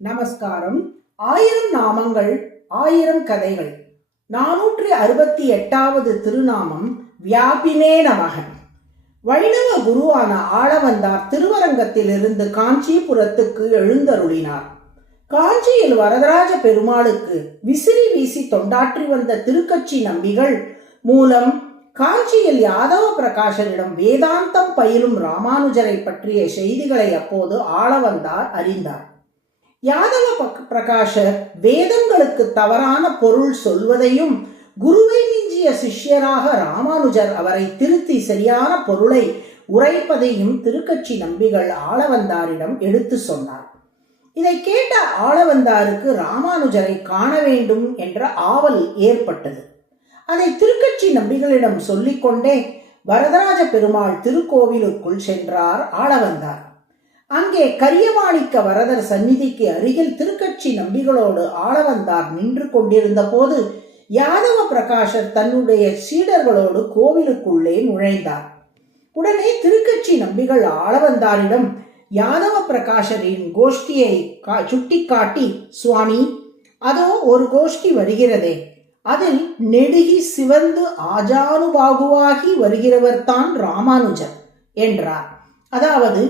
நமஸ்காரம். 1000 நாமங்கள் 1000 கதைகள். 468வது திருநாமம் வியாபினே நமக. வைணவ குருவான ஆளவந்தார் திருவரங்கத்திலிருந்து காஞ்சிபுரத்துக்கு எழுந்தருளினார். காஞ்சியில் வரதராஜ பெருமாளுக்கு விசிறி வீசி தொண்டாற்றி வந்த திருக்கட்சி நம்பிகள் மூலம் காஞ்சியில் யாதவ பிரகாஷரிடம் வேதாந்தம் பயிலும் ராமானுஜரை பற்றிய செய்திகளை அப்போது ஆளவந்தார் அறிந்தார். யாதவ பிரகாஷர் வேதங்களுக்கு தவறான பொருள் சொல்வதையும் குருவை மிஞ்சிய சிஷ்யராக ராமானுஜர் அவரை திருத்தி சரியான பொருளை உரைப்பதையும் திருக்கட்சி நம்பிகள் ஆளவந்தாரிடம் எடுத்து சொன்னார். இதை கேட்ட ஆளவந்தாருக்கு ராமானுஜரை காண வேண்டும் என்ற ஆவல் ஏற்பட்டது. அதை திருக்கட்சி நம்பிகளிடம் சொல்லிக்கொண்டே வரதராஜ பெருமாள் திருக்கோவிலுக்குள் சென்றார் ஆளவந்தார். அங்கே கரியமாணிக்க வரதர் சந்நிதிக்கு அருகில் திருக்கட்சி நம்பிகளோடு ஆளவந்தார் நின்று கொண்டிருந்த போது யாதவ பிரகாஷர் தன்னுடைய சீடர்களோடு கோவிலுக்குள்ளே நுழைந்தார். உடனே திருக்கட்சி நம்பிகள் ஆளவந்தாரிடம் யாதவ பிரகாஷரின் கோஷ்டியை சுட்டிக்காட்டி, சுவாமி, அதோ ஒரு கோஷ்டி வருகிறதே, அதில் நெடுகி சிவந்து ஆஜானுபாகுவாகி வருகிறவர் தான் ராமானுஜர் என்றார். அதாவது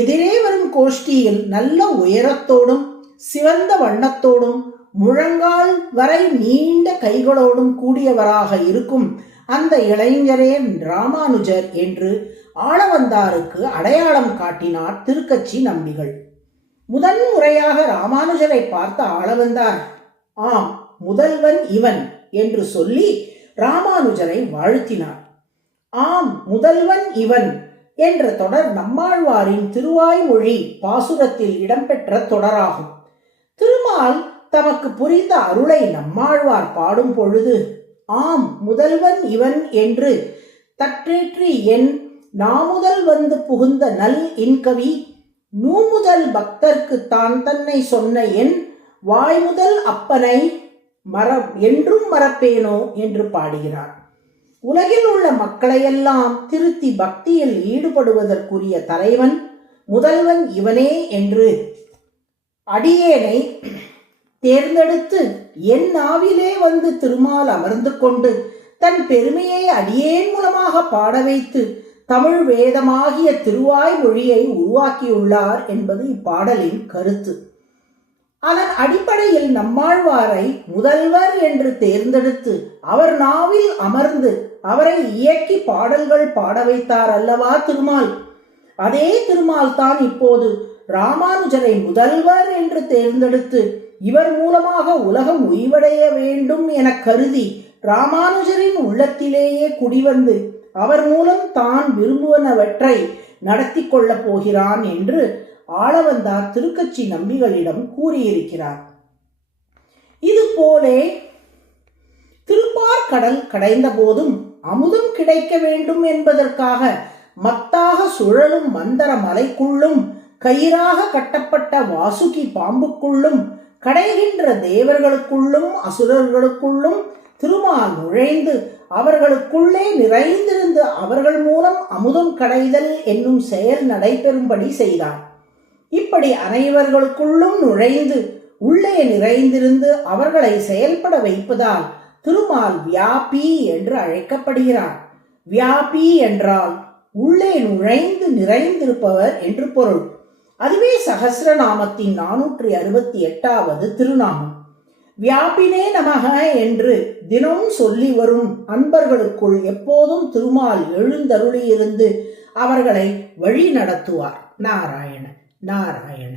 எதிரே வரும் கோஷ்டியில் நல்ல உயரத்தோடும் சிவந்த வண்ணத்தோடும் முழங்கால் வரை நீண்ட கைகளோடும் கூடியவராக இருக்கும் அந்த இளைஞரே ராமானுஜர் என்று ஆளவந்தாருக்கு அடையாளம் காட்டினார் திருக்கட்சி நம்பிகள். முதன் முறையாக ராமானுஜரை பார்த்த ஆளவந்தார், ஆம், முதல்வன் இவன் என்று சொல்லி ராமானுஜரை வாழ்த்தினார். ஆம், முதல்வன் இவன் என்ற தொடர் நம்மாழ்வாரின் திருவாய்மொழி பாசுரத்தில் இடம்பெற்ற தொடராகும். திருமால் தமக்கு புரிந்த அருளை நம்மாழ்வார் பாடும் பொழுது, ஆம், முதல்வன் இவன் என்று தற்றேற்றி என் நாமுதல் வந்து புகுந்த நல் இன்கவி நூமுதல் பக்தர்க்கு தான் தன்னை சொன்ன என் வாய்முதல் அப்பனை என்றும் மறப்பேனோ என்று பாடுகிறார். உலகில் உள்ள மக்களையெல்லாம் திருத்தி பக்தியில் ஈடுபடுவதற்குரிய தலைவன் முதல்வன் இவனே என்று அடியேனை தேர்ந்தெடுத்து என் நாவிலே வந்து திருமால் அமர்ந்து கொண்டு தன் பெருமையை அடியேன் மூலமாக பாட வைத்து தமிழ் வேதமாகிய திருவாய் மொழியை உருவாக்கியுள்ளார் என்பது இப்பாடலின் கருத்து. அதன் அடிப்படையில் நம்மாழ்வாரை முதல்வர் என்று தேர்ந்தெடுத்து அவர் நாவில் அமர்ந்து அவரை இயக்கி பாடல்கள் பாட வைத்தார் அல்லவா திருமால். அதே திருமால் தான் இப்போது ராமானுஜரை முதல்வர் என்று தேர்ந்தெடுத்து இவர் மூலமாக உலகம் உய்வடைய வேண்டும் என கருதி ராமானுஜரின் உள்ளத்திலேயே குடிவந்து அவர் மூலம் தான் விரும்புவனவற்றை நடத்தி கொள்ளப் போகிறான் என்று ஆளவந்தார் திருக்கட்சி நம்பிகளிடம் கூறியிருக்கிறார். இதுபோலே திருப்பார்கடல் கடைந்த போதும் அமுதம் கிடைக்க வேண்டும் என்பதற்காக மத்தாக சுழலும் மந்தர மலைக்குள்ளும் கயிறாக கட்டப்பட்ட வாசுகி பாம்புக்குள்ளும் கடைகின்ற தேவர்களுக்குள்ளும் அசுரர்களுக்குள்ளும் திருமால் நுழைந்து அவர்களுக்குள்ளே நிறைந்திருந்து அவர்கள் மூலம் அமுதம் கடைதல் என்னும் செயல் நடைபெறும்படி செய்தார். இப்படி அனைவர்களுக்குள்ளும் நுழைந்து உள்ளே நிறைந்திருந்து அவர்களை செயல்பட வைப்பதால் திருமால் வியாபி என்று அழைக்கப்படுகிறார். வியாபி என்றால் உள்ளே நுழைந்து நிறைந்திருப்பவர் என்று பொருள். அதுவே சகஸ்ரநாமத்தின் 468வது திருநாமம். வியாபினே நமக என்று தினமும் சொல்லி வரும் அன்பர்களுக்குள் எப்போதும் திருமால் எழுந்தருளியிருந்து அவர்களை வழி நடத்துவார். நாராயண நாராயண.